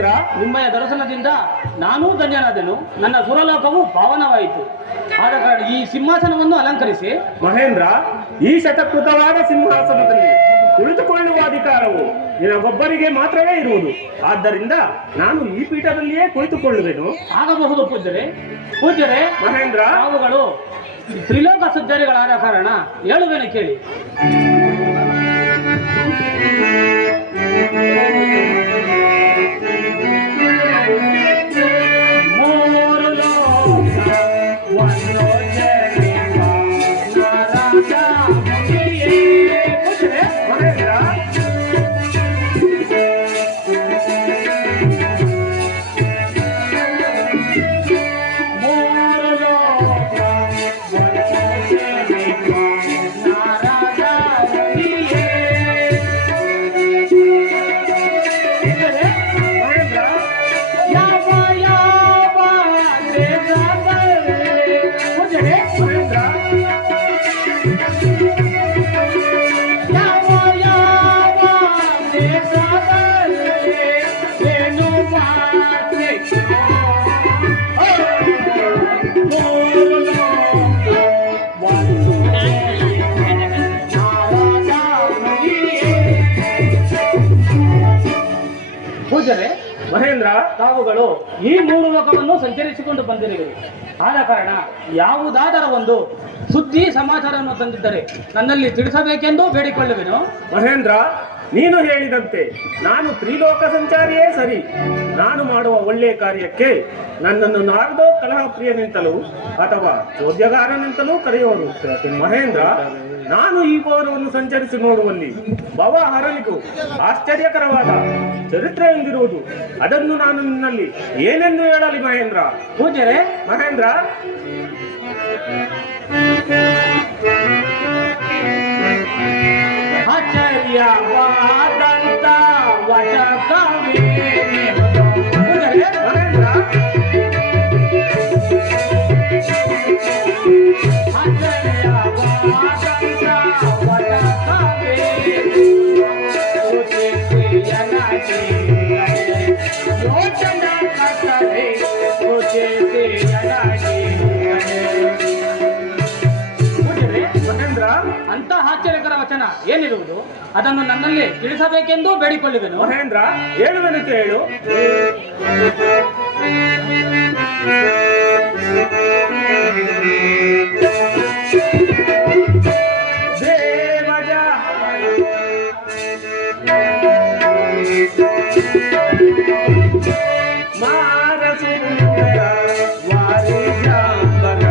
ಮಹೇಂದ್ರ, ನಿಮ್ಮಯ ದರ್ಶನದಿಂದ ನಾನೂ ಧನ್ಯನಾದೆನು, ನನ್ನ ಸುರಲೋಕವು ಪಾವನವಾಯಿತು. ಆದ ಕಾರಣ ಈ ಸಿಂಹಾಸನವನ್ನು ಅಲಂಕರಿಸಿ. ಮಹೇಂದ್ರ, ಈ ಶತಕೃತವಾದ ಸಿಂಹಾಸನದಲ್ಲಿ ಕುಳಿತುಕೊಳ್ಳುವ ಅಧಿಕಾರವು ನಿನಗೊಬ್ಬರಿಗೆ ಮಾತ್ರವೇ ಇರುವುದು. ಆದ್ದರಿಂದ ನಾನು ಈ ಪೀಠದಲ್ಲಿಯೇ ಕುಳಿತುಕೊಳ್ಳುವೆನು. ಆಗಬಹುದು ಪೂಜ್ಯರೇ. ಪೂಜ್ಯರೇ, ಮಹೇಂದ್ರ, ತಾವುಗಳು ತ್ರಿಲೋಕ ಸುಂದರಿಗಳಾದ ಕಾರಣ ಹೇಳುವೆನು ಕೇಳಿ. ಪೂಜ್ಯರೇ, ಮಹೇಂದ್ರ, ತಾವುಗಳು ಈ ಮೂರು ಲೋಕವನ್ನು ಸಂಚರಿಸಿಕೊಂಡು ಬಂದಿರುವಿರಿ. ಆದ ಕಾರಣ ಯಾವುದಾದರ ಒಂದು ಸುದ್ದಿ ಸಮಾಚಾರವನ್ನು ತಂದಿದ್ದರೆ ನನ್ನಲ್ಲಿ ತಿಳಿಸಬೇಕೆಂದು ಬೇಡಿಕೊಳ್ಳುವೆನು. ಮಹೇಂದ್ರ, ನೀನು ಹೇಳಿದಂತೆ ನಾನು ತ್ರಿಲೋಕ ಸಂಚಾರಿಯೇ ಸರಿ. ನಾನು ಮಾಡುವ ಒಳ್ಳೆಯ ಕಾರ್ಯಕ್ಕೆ ನನ್ನನ್ನು ನಾರದೋ ಕಲಹಪ್ರಿಯನೆಂತಲೂ ಅಥವಾ ಚೋದ್ಯಗಾರನೆಂತಲೂ ಕರೆಯುವರು. ಮಹೇಂದ್ರ, ನಾನು ಈ ಗೋರವನ್ನು ಸಂಚರಿಸಿ ನೋಡುವಲ್ಲಿ ಭವ ಹರಲಿಗೂ ಆಶ್ಚರ್ಯಕರವಾದ ಚರಿತ್ರೆ ಹೊಂದಿರುವುದು. ಅದನ್ನು ನಾನು ನಿನ್ನಲ್ಲಿ ಏನೆಂದು ಹೇಳಲಿ ಮಹೇಂದ್ರ? ಪೂಜ್ಯರೇ, ಮಹೇಂದ್ರ, ಆಶ್ಚರ್ಯವಾದಂತ ವಚಕವೇ ಅಂತ ಆಶ್ಚರ್ಯಕರ ವಚನ ಏನಿರುವುದು ಅದನ್ನು ನನ್ನಲ್ಲಿ ತಿಳಿಸಬೇಕೆಂದು ಬೇಡಿಕೊಳ್ಳುವೆನು. ಮಹೇಂದ್ರ, ಹೇಳುವೆನು ಕೇಳು. ದೇವಜ ಮಾರಸುಂದರ ವಾರಿಜಾಂಬರ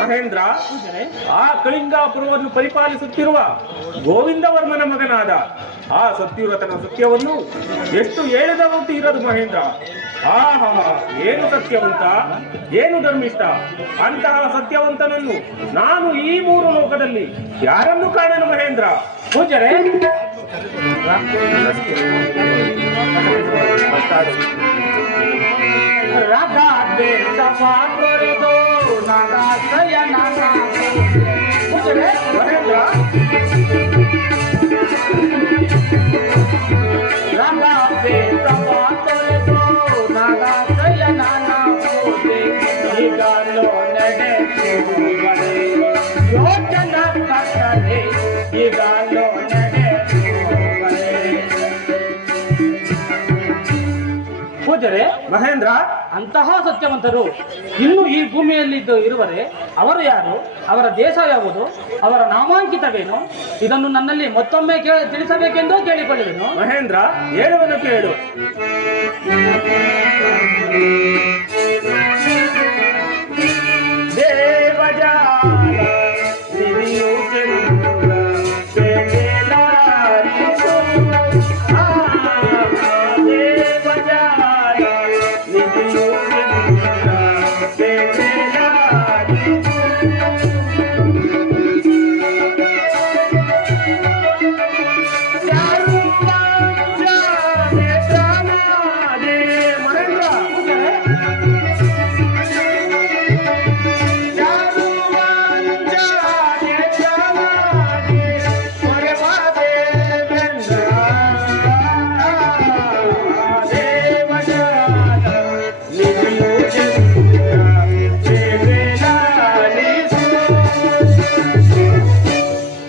ಮಹೇಂದ್ರ, ಆ ಕಳಿಂಗಾಪುರವನ್ನು ಪರಿಪಾಲಿಸುತ್ತಿರುವ ಗೋವಿಂದವರ್ಮನ ಮಗನಾದ ಆ ಸತ್ಯವ್ರತನ ಸತ್ಯವನ್ನು ಎಷ್ಟು ಹೇಳಿದವಂತೂ ಇರದು ಮಹೇಂದ್ರ. ಆಹಾ, ಏನು ಸತ್ಯವಂತ, ಏನು ಧರ್ಮಿಷ್ಠ! ಅಂತಹ ಸತ್ಯವಂತನನ್ನು ನಾನು ಈ ಮೂರು ಲೋಕದಲ್ಲಿ ಯಾರನ್ನು ಕಾಣನು ಮಹೇಂದ್ರ? ಪೂಜ್ಯರೇ, ರಾಧಾ ಪೂಜ್ಯರೇ, ಮಹೇಂದ್ರ, ಪೂಜ್ಯರೇ, ಮಹೇಂದ್ರ, ಅಂತಹ ಸತ್ಯವಂತರು ಇನ್ನು ಈ ಭೂಮಿಯಲ್ಲಿ ಇರುವರೆ ಅವರು ಯಾರು, ಅವರ ದೇಶ ಯಾವುದು, ಅವರ ನಾಮಾಂಕಿತವೇನು, ಇದನ್ನು ನನ್ನಲ್ಲಿ ಮತ್ತೊಮ್ಮೆ ತಿಳಿಸಬೇಕೆಂದು ಕೇಳಿಕೊಳ್ಳುವೆನು. ಮಹೇಂದ್ರ, ಹೇಳುವನ್ನು ಕೇಳು. ದೇವಜಾಲ ನಿಧಿಯು ಚಂದ್ರ ಬೆಳೆದಾರಿತು. ದೇವಜಾಲ ನಿಧಿಯು ಚಂದ್ರ ಬೆಳೆದಾರಿತು.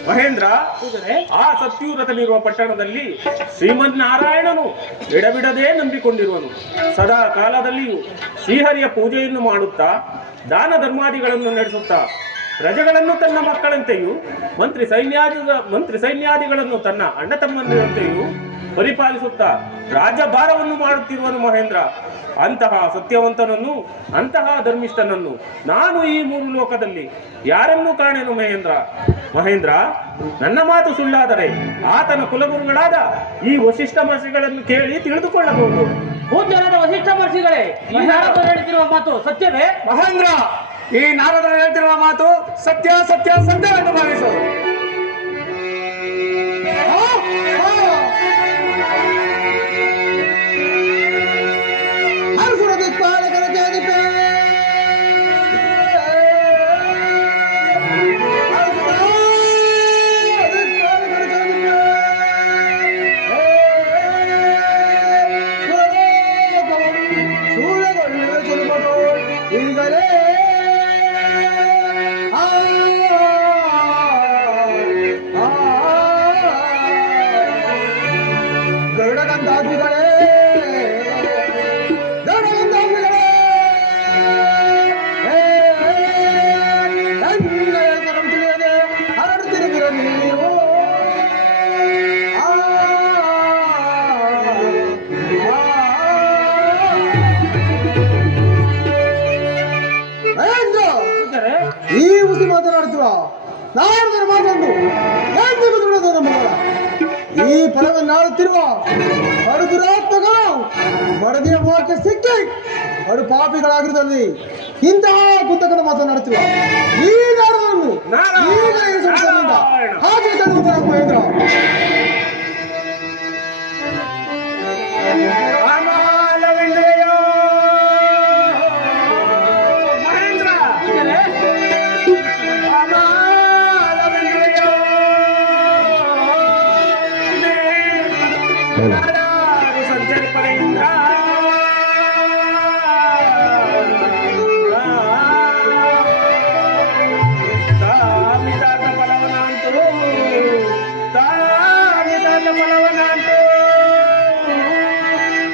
ಮಹೇಂದ್ರ, ಆ ಸತ್ಯೂರದಲ್ಲಿರುವ ಪಟ್ಟಣದಲ್ಲಿ ಶ್ರೀಮನ್ನಾರಾಯಣನು ಎಡಬಿಡದೆ ನಂಬಿಕೊಂಡಿರುವನು. ಸದಾ ಕಾಲದಲ್ಲಿಯೂ ಶ್ರೀಹರಿಯ ಪೂಜೆಯನ್ನು ಮಾಡುತ್ತಾ ದಾನ ಧರ್ಮಾದಿಗಳನ್ನು ನಡೆಸುತ್ತಾ ಪ್ರಜೆಗಳನ್ನು ತನ್ನ ಮಕ್ಕಳಂತೆಯೂ ಮಂತ್ರಿ ಸೈನ್ಯಾದಿಗಳನ್ನು ತನ್ನ ಅಣ್ಣ ತಮ್ಮಂದಿರಂತೆಯೂ ಪರಿಪಾಲಿಸುತ್ತಾ ರಾಜ್ಯಭಾರವನ್ನು ಮಾಡುತ್ತಿರುವನು. ಮಹೇಂದ್ರ, ಅಂತಹ ಸತ್ಯವಂತನನ್ನು, ಅಂತಹ ಧರ್ಮಿಷ್ಠನನ್ನು ನಾನು ಈ ಮೂರು ಲೋಕದಲ್ಲಿ ಯಾರನ್ನೂ ಕಾಣೆನು. ಮಹೇಂದ್ರ, ನನ್ನ ಮಾತು ಸುಳ್ಳಾದರೆ ಆತನ ಕುಲಗುರುಗಳಾದ ಈ ವಶಿಷ್ಠ ಮಹರ್ಷಿಗಳನ್ನು ಕೇಳಿ ತಿಳಿದುಕೊಳ್ಳಬಹುದು. ಪೂಜ್ಯರಾದ ವಶಿಷ್ಠ ಮಹರ್ಷಿಗಳೇ, ಈ ನಾರದರು ಹೇಳ್ತಿರುವ ಮಾತು ಸತ್ಯವೇ? ಮಹೇಂದ್ರ, ಈ ನಾರದರು ಹೇಳ್ತಿರುವ ಮಾತು ಸತ್ಯ ಸತ್ಯ ಸತ್ಯವೆಂದು ಭಾವಿಸು. ಈ ಮುಸಿ ಮಾತನಾಡುತ್ತಿರುವ ನಾರದರ ಮಾತನ್ನು ಎಂದಿಗೂ ದುಡಿದ ಮಗಳ ಈ ಫಲವನ್ನಾಡುತ್ತಿರುವ ಬಡು ದುರಾತ್ಮಗಳು ಬಡದಿಯ ಮೋಹಕ್ಕೆ ಸಿಕ್ಕಿ ಬಡು ಪಾಪಿಗಳಾಗಿರುವುದರಲ್ಲಿ ಇಂತಹ ಕುತಕದ ಮಾತನಾಡುತ್ತಿರುವ ಈ ನಾರದರನ್ನು ಈಗಲೇ ಈ ಸಂಸ್ಥೆಯಿಂದ ಹಾಗೆ ತಡೆಯುತ್ತಾರೆ ಮಹೇಂದ್ರ.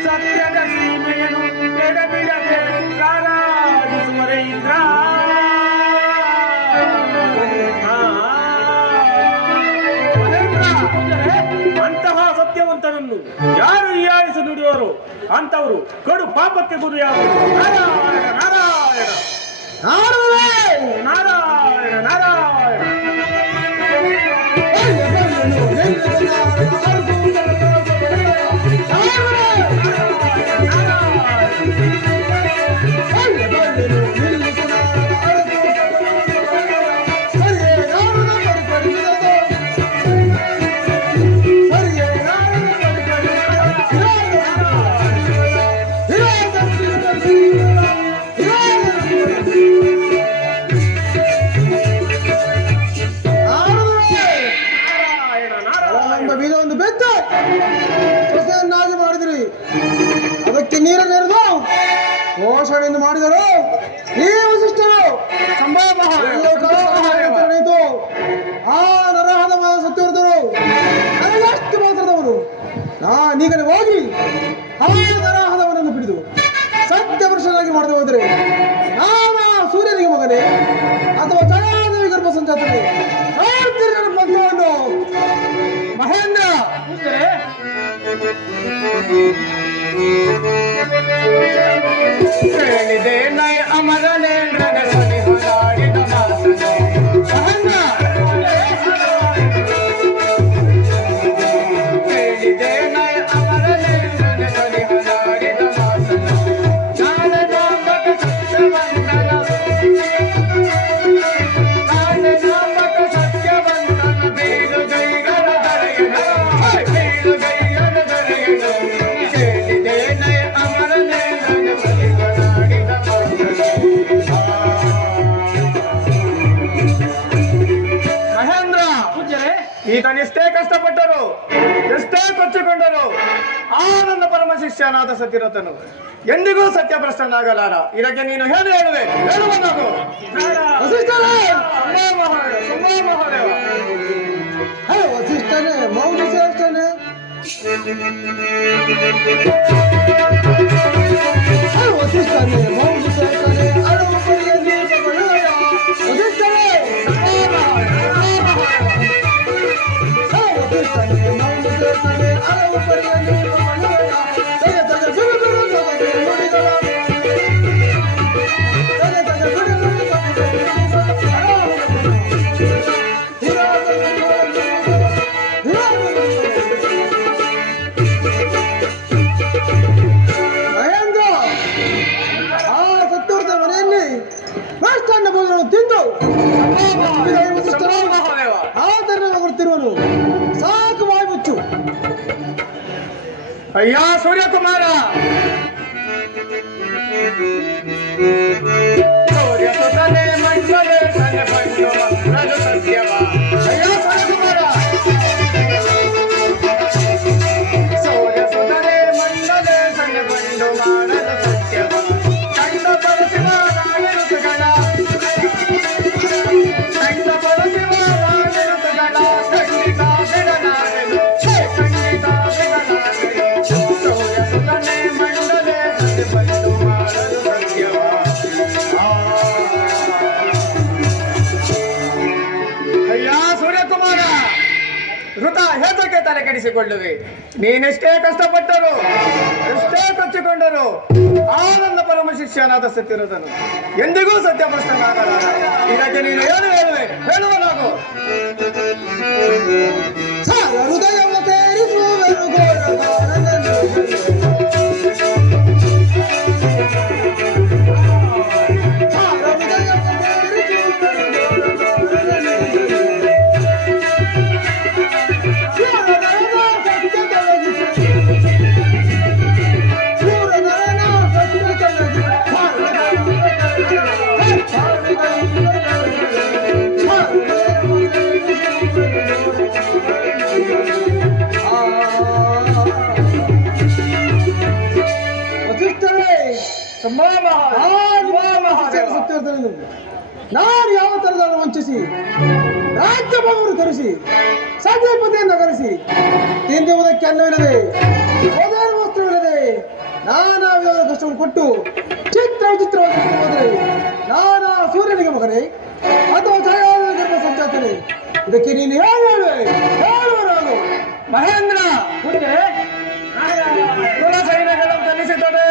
ಸತ್ಯದ ಸೀಮೆಯನ್ನು ಎಡಬಿಡದೆ ರಾರಾಜಿಸುವರೆ ಇಂದ್ರ. ಅಂತಹ ಸತ್ಯವಂತನನ್ನು ಯಾರು ಹೀಯಾಳಿಸಿ ನುಡಿಯುವರು ಅಂತವರು ಕಡು ಪಾಪಕ್ಕೆ ಗುರಿಯಾಗುವರು. ನಾರಾಯಣ ನಾರಾಯಣ ನಾರಾಯಣ ನಾರಾಯಣ. ಬೀಜವನ್ನು ಬೆತ್ತ ಸೊಸೆಯನ್ನಾಗಿ ಮಾಡಿದ್ರಿ, ಅದಕ್ಕೆ ನೀರನ್ನೆರೆದು ಪೋಷಣೆಯನ್ನು ಮಾಡಿದರು. ಈ ವಸಿಷ್ಠರು ನಡೆಯಿತು. ಆ ನರಹದ ಸತ್ಯವ್ರತರು ನನಗಷ್ಟು ಮಾತ್ರದವನು. ನಾನೀಗಲೇ ಹೋಗಿ ಆ ನರಹದವನನ್ನು ಹಿಡಿದು ಕೇಳಿದೆ ನೈ ಅಮರನೇಂದ್ರನ ಸನಿಹನಾಡಿದ ಮಾತನು ಮಹೇಂದ್ರ ಕೇಳಿದೆ ನೈ ಅಮರನೇಂದ್ರನ ಸನಿಹನಾಡಿದ ಮಾತನು ಜ್ಞಾನನಾಮಕ ಸತ್ಯವಂತನ ಜ್ಞಾನನಾಮಕ ಸತ್ಯವಂತನ ಬೀಳುಗೈಗಳ ದರೆಯನು ಬೀಳುಗೈಗಳ ದರೆಯನು ಕೇಳಿದೆ ನೈ ಅಮರನೇಂದ್ರನ ಸನಿಹನಾಡಿದ ಮಹೇಂದ್ರ ಪೂಜ್ಯರೇ, ಈತನೆಷ್ಟೇ ಕಷ್ಟಪಟ್ಟರು ಎಷ್ಟೇ ಕೊಚ್ಚಿಕೊಂಡರು ಆ ನನ್ನ ಪರಮ ಶಿಷ್ಯನಾದ ಸತಿರಥನು ಎಂದಿಗೂ ಸತ್ಯಭ್ರಷ್ಟನಾಗಲಾರ. ಇದಕ್ಕೆ ನೀನು ಏನು ಹೇಳುವೆ ಹೇಳುವ ನಾವು ವಸಿಷ್ಠರೇ! ಮಹಾದೇವ ಹೇ ವಸಿಷ್ಠನೇ, ಮೌನ ಶ್ರೇಷ್ಠನೇ. ಹೇ ವಸಿಷ್ಠನೇ, ಮೌನ ಶ್ರೇಷ್ಠನೇ, ಅಳುವ ಪುರಿಯಲ್ಲಿ ತಗೊಳ್ಳುವೆಯ. ವಸಿಷ್ಠನೇ! ಹೇ ವಸಿಷ್ಠನೇ, ಮೌನ ಶ್ರೇಷ್ಠನೇ, ಅಳುವ ಪುರಿಯಲ್ಲಿ ತಗೊಳ್ಳುವೆಯ. ತಗ ತಗ ಬಿಡು ಬಿಡು ತಗದೆ ನುಡಿಗಳ. ತಗ ತಗ ಬಿಡು ಬಿಡು ತಗದೆ ನುಡಿಗಳ. ಮಹೇಂದ್ರ, ಆ ಸತ್ಯವರ್ಧನ ಮನೆಯಲ್ಲಿ ರಾಷ್ಟ್ರಾನ್ನ ಭೋಜನವನ್ನು ತಿಂದು ಮಹಾದೇವ ಆದರಣೆಗೊಳ್ಳುತ್ತಿರುವನು. ಸಾಕು ಬಾಯಿ ಮುಚ್ಚು. ಅಯ್ಯ ಸೂರ್ಯಕುಮಾರ ಸೂರ್ಯ ಸುತನೆ ಮಂಡಲೆ ಸನೆ ಬಂದು ರಘು ಸತ್ಯವ ಅಯ್ಯ ಸೂರ್ಯಕುಮಾರ ಸೂರ್ಯ ಸುತನೆ ಮಂಡಲೆ ಸನೆ ಬಂದು ಮಾಡಲು ಸತ್ಯವ ಕಂಡ ಪರಶಿವ ರಾಯರುತುಗಳ ಕಂಡ ಪರಶಿವ ರಾಯರುತುಗಳ ಖಂಡಿತ ಬಿಡಲಾರೆನು ಖಂಡಿತ ಬಿಡಲಾರೆನು ಸೂರ್ಯ ಸುತನೆ ಮಂಡಲೆ ಸನೆ ಬಂದು ಮಾಡಲು ಸತ್ಯವ ಅಯ್ಯ ಸೂರ್ಯಕುಮಾರ ಋತ ಹೇತಕ್ಕೆ ತಲೆ ಕೆಡಿಸಿಕೊಳ್ಳುವೆ? ನೀನೆಷ್ಟೇ ಕಷ್ಟಪಟ್ಟರು ಎಷ್ಟೇ ಕೊಚ್ಚಿಕೊಂಡರು ಆ ನನ್ನ ಪರಮ ಶಿಷ್ಯನಾದ ಸತ್ಯರಥನು ಎಂದಿಗೂ ಸತ್ಯಭ್ರಷ್ಟನಾಗಲಾರ. ಇದಕ್ಕೆ ನೀನು ಏನು ಹೇಳುವೆ ಹೇಳುವ ನಾವು ಸಾರ ಹೃದಯವ ಸೇರಿಸುವರು ಗೋಳಗಾನದಲ್ಲಿ. ಸಾರ ಹೃದಯವ ಸೇರಿಸುವರು ಗೋಳಗಾನದಲ್ಲಿ. ಶೂರನರನ ಸತ್ಯ ತೊಲಗಿಸಿ. ಶೂರನರನ ಸತ್ಯ ತೊಲಗಿಸಿ. ವಸಿಷ್ಠರೇ, ಸತ್ಯವರ್ಧನನು ನಾನು ಯಾವ ತರದನ್ನು ವಂಚಿಸಿ ರಾಜ್ಯ ಭವನವನ್ನು ತರಿಸಿ ಸದ್ಯಪತಿಯನ್ನು ನಗರಿಸಿ ತಿಂದುವುದಕ್ಕೆ ಅನ್ನವಿಲ್ಲದೆ ಓದಾರು ವಸ್ತ್ರವಿಲ್ಲದೆ ನಾನಾ ವಿಧವಾದ ಕಷ್ಟವನ್ನು ಕೊಟ್ಟು ಚಿತ್ರವಾಗಿ ಹೋದರೆ ನಾನಾ ಸೂರ್ಯನಿಗೆ ಮಗನೇ ಅಥವಾ ಜಯಾದ ಗರ್ಭ ಸಂಜಾತನೆ. ಇದಕ್ಕೆ ನೀನು ಏನು ಹೇಳುವೆ ಹೇಳುವ ನಾನು ಮಹೇಂದ್ರ ಪೂಜ್ಯರೇ, ಕುಲ ಸೈನ್ಯಗಳನ್ನು ತಲ್ಲಿಸಿದರೆ